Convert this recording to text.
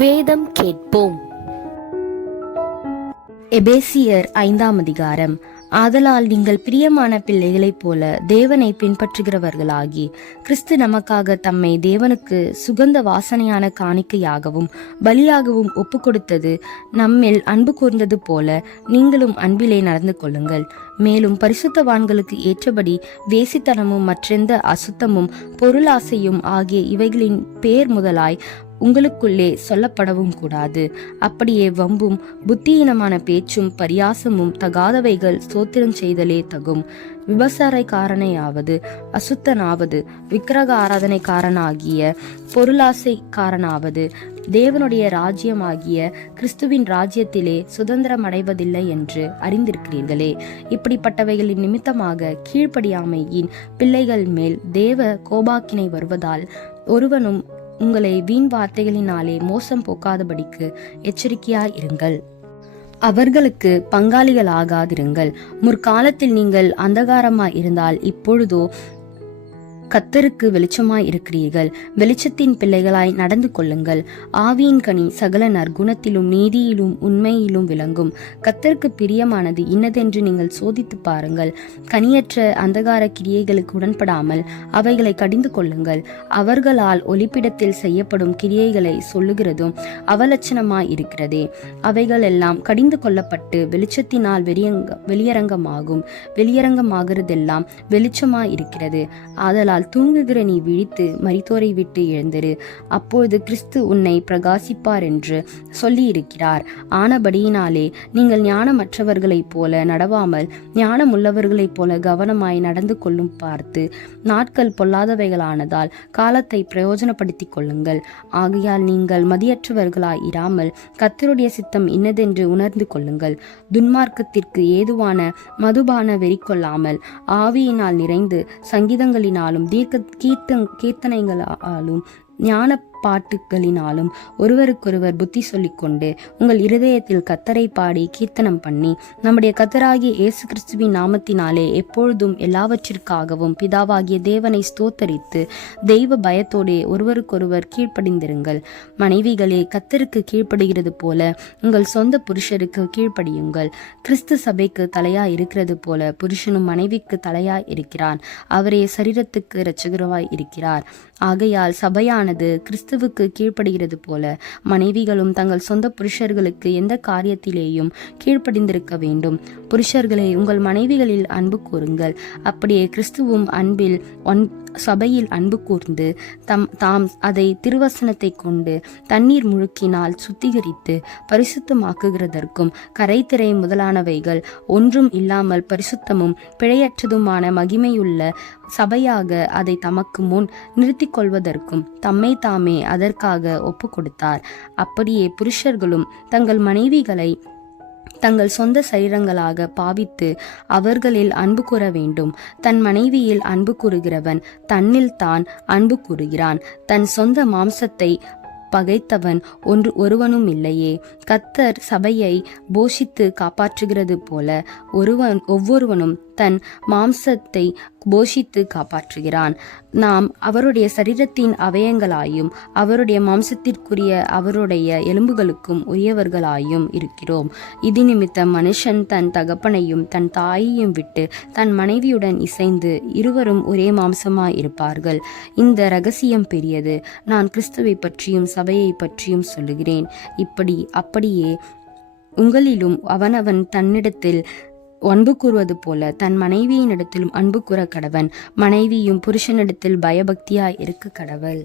வேதம் கேட்போம். எபேசியர் 5ஆம் அதிகாரம். ஆதலால் நீங்கள் பிரியமான பிள்ளைகளைப் போல தேவனை பின்பற்றுகிறவர்களாகி, கிறிஸ்து நமக்காக தம்மை தேவனுக்கு சுகந்த வாசனையான காணிக்கையாகவும் பலியாகவும் ஒப்பு கொடுத்தது நம்மில் அன்பு கூர்ந்தது போல நீங்களும் அன்பிலே நடந்து கொள்ளுங்கள். மேலும் பரிசுத்தவான்களுக்கு ஏற்றபடி வேசித்தனமும் மற்றெந்த அசுத்தமும் பொருளாசையும் ஆகிய இவைகளின் பேர் முதலாய் உங்களுக்குள்ளே சொல்லப்படவும் கூடாது. அப்படியே வம்பும் புத்தியீனமான பேச்சும் பரியாசமும் தகாதவைகள் ஸ்தோத்திரம் செய்தலே தகும். விபசாரக்காரனையாவது அசுத்தனாவது விக்கிரக ஆராதனைக்காரனாகிய பொருளாசைக்காரனாவது தேவனுடைய ராஜ்யமாகிய கிறிஸ்துவின் ராஜ்யத்திலே சுதந்திரம் அடைவதில்லை என்று அறிந்திருக்கிறீர்களே. இப்படிப்பட்டவைகளின் நிமித்தமாக கீழ்ப்படியாமையின் பிள்ளைகள் மேல் தேவ கோபாக்கினை வருவதால் ஒருவனும் உங்களை வீண் வார்த்தைகளினாலே மோசம் போக்காதபடிக்கு எச்சரிக்கையாயிருங்கள். அவர்களுக்கு பங்காளிகளாகாதிருங்கள். முற்காலத்தில் நீங்கள் அந்தகாரமாய் இருந்தால் இப்பொழுதோ கர்த்தருக்கு வெளிச்சமாய் இருக்கிறீர்கள். வெளிச்சத்தின் பிள்ளைகளாய் நடந்து கொள்ளுங்கள். ஆவியின் கனி சகல நற்குணத்திலும் நீதியிலும் உண்மையிலும் விளங்கும். கர்த்தருக்கு பிரியமானது இன்னதென்று நீங்கள் சோதித்து பாருங்கள். கனியற்ற அந்தகார கிரியைகளுக்கு உடன்படாமல் அவைகளை கடிந்து கொள்ளுங்கள். அவர்களால் ஒளிப்பிடத்தில் செய்யப்படும் கிரியைகளை சொல்லுகிறதும் அவலட்சணமாய் இருக்கிறதே. அவைகள் எல்லாம் கடிந்து கொள்ளப்பட்டு வெளிச்சத்தினால் வெளியரங்கமாகிறதெல்லாம் வெளிச்சமாய் இருக்கிறது. ஆதலால் தூங்குகிற நீ விழித்து மரித்தோரை விட்டு எழுந்திரு, அப்பொழுது கிறிஸ்து உன்னை பிரகாசிப்பார் என்று சொல்லி இருக்கிறார். ஆனபடியினாலே நீங்கள் ஞானமற்றவர்களைப் போல நடவாமல் ஞானமுள்ளவர்களைப் போல கவனமாய் நடந்து கொள்ளும். பார்த்து நாட்கள் பொல்லாதவைகளானதால் காலத்தை பிரயோஜனப்படுத்திக் கொள்ளுங்கள். ஆகையால் நீங்கள் மதியற்றவர்களாய் இராமல் கர்த்தருடைய சித்தம் இன்னதென்று உணர்ந்து கொள்ளுங்கள். துன்மார்க்கத்திற்கு ஏதுவான மதுபான வெறி கொள்ளாமல் ஆவியினால் நிறைந்து சங்கீதங்களினாலும் கீர்த்தனைகளாலும் ஞான பாட்டுகளினாலும் ஒருவருக்கொருவர் புத்தி சொல்லிக்கொண்டு உங்கள் இருதயத்தில் கர்த்தரை பாடி கீர்த்தனம் பண்ணி நம்முடைய கர்த்தராகிய இயேசு கிறிஸ்துவின் நாமத்தினாலே எப்பொழுதும் எல்லாவற்றிற்காகவும் பிதாவாகிய தேவனை ஸ்தோத்தரித்து தெய்வ பயத்தோடே ஒருவருக்கொருவர் கீழ்ப்படிந்திருங்கள். மனைவிகளே, கர்த்தருக்கு கீழ்ப்படுகிறது போல உங்கள் சொந்த புருஷருக்கு கீழ்ப்படியுங்கள். கிறிஸ்து சபைக்கு தலையாய் இருக்கிறது போல புருஷனும் மனைவிக்கு தலையாய் இருக்கிறான். அவரே சரீரத்துக்கு இரட்சகராய் இருக்கிறார். ஆகையால் சபையானது கிறிஸ்துவுக்கு கீழ்ப்படுகிறது போல மனைவிகளும் தங்கள் சொந்த புருஷர்களுக்கு எந்த காரியத்திலேயும் கீழ்ப்படிந்திருக்க வேண்டும். புருஷர்களே, உங்கள் மனைவிகளில் அன்பு கூறுங்கள். அப்படியே கிறிஸ்துவும் அன்பில் சபையில் அன்பு கூர்ந்து தாம் அதை திருவசனத்தை கொண்டு தண்ணீர் முழுக்கினால் சுத்திகரித்து பரிசுத்தமாக்குகிறதற்கும் கரைத்திரை முதலானவைகள் ஒன்றும் இல்லாமல் பரிசுத்தமும் பிழையற்றதுமான மகிமையுள்ள சபையாக அதை தமக்கு முன் நிறுத்திக் கொள்வதற்கும் தம்மை தாமே அதற்காக ஒப்பு கொடுத்தார். அப்படியே புருஷர்களும் தங்கள் மனைவிகளை தங்கள் சொந்த சரீரங்களாக பாவித்து அவர்களில் அன்பு கூற வேண்டும். தன் மனைவியில் அன்பு கூறுகிறவன் தன்னில் தான் அன்பு கூறுகிறான். தன் சொந்த மாம்சத்தை பகைத்தவன் ஒருவனும் இல்லையே. கர்த்தர் சபையை போஷித்து காப்பாற்றுகிறது போல ஒவ்வொருவனும் தன் மாம்சத்தை போஷித்து காப்பாற்றுகிறான். நாம் அவருடைய சரீரத்தின் அவயங்களாயும் அவருடைய மாம்சத்திற்குரிய அவருடைய எலும்புகளுக்கும் உரியவர்களாயும் இருக்கிறோம். இது நிமித்தம் மனுஷன் தன் தகப்பனையும் தன் தாயையும் விட்டு தன் மனைவியுடன் இசைந்து இருவரும் ஒரே மாம்சமாய் இருப்பார்கள். இந்த இரகசியம் பெரியது. நான் கிறிஸ்துவை பற்றியும் சபையை பற்றியும் சொல்லுகிறேன். அப்படியே உங்களிலும் அவனவன் தன்னிடத்தில் அன்பு கூறுவது போல தன் மனைவியினிடத்திலும் அன்பு கூற கடவன். மனைவியும் புருஷனிடத்தில் பயபக்தியாய் இருக்க கடவள்.